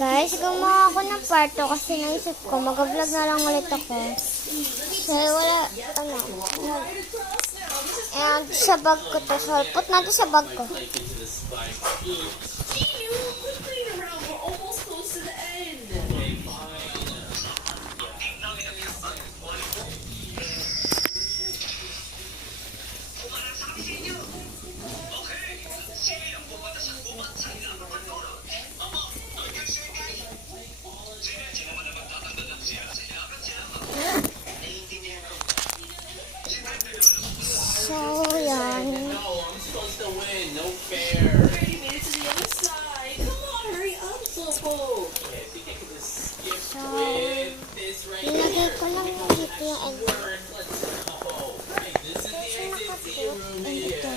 Guys, gumawa ako ng part 2 kasi naisip ko, mag-vlog na lang ulit ako. So, wala, and sa bag ko to. So, put natin sa bag ko. So, yan. So, nilagay ko lang dito yung egg. Kasi nakapit. And ito.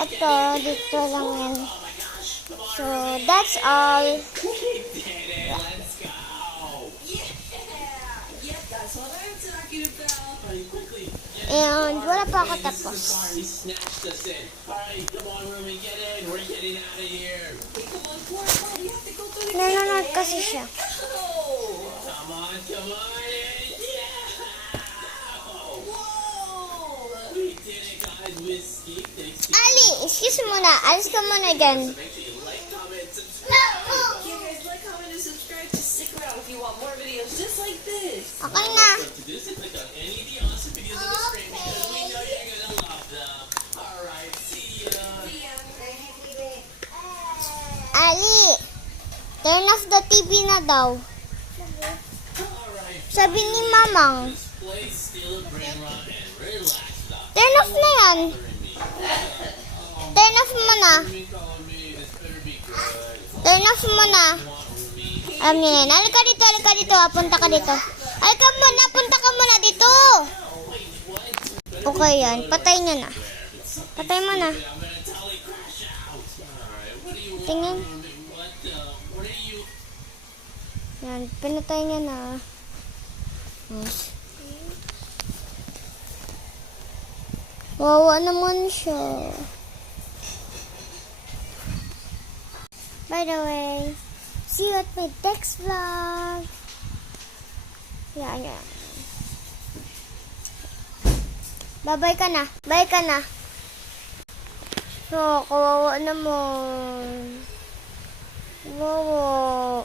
Ito, dito lang yan. So, that's all. And wala pa ako tapos. Nanonood kasi siya. Ali, excuse mo na. Alis ka muna dyan. Okay na. Ali, turn off the TV na daw. Sabi ni Mamang. Turn off na yan. Turn off mo na. Turn off mo na. Alam niyo yan. Halika dito, halika dito. Punta ka dito. Halika muna, punta ka muna dito. Okay yan. Patay niya na. Patay mo na. Tingin. Yan, pinatay niya na. Wawa naman siya. By the way, see you at my next vlog. Yan. Bye-bye ka na. Bye ka na. So, kawawa naman. Wawa.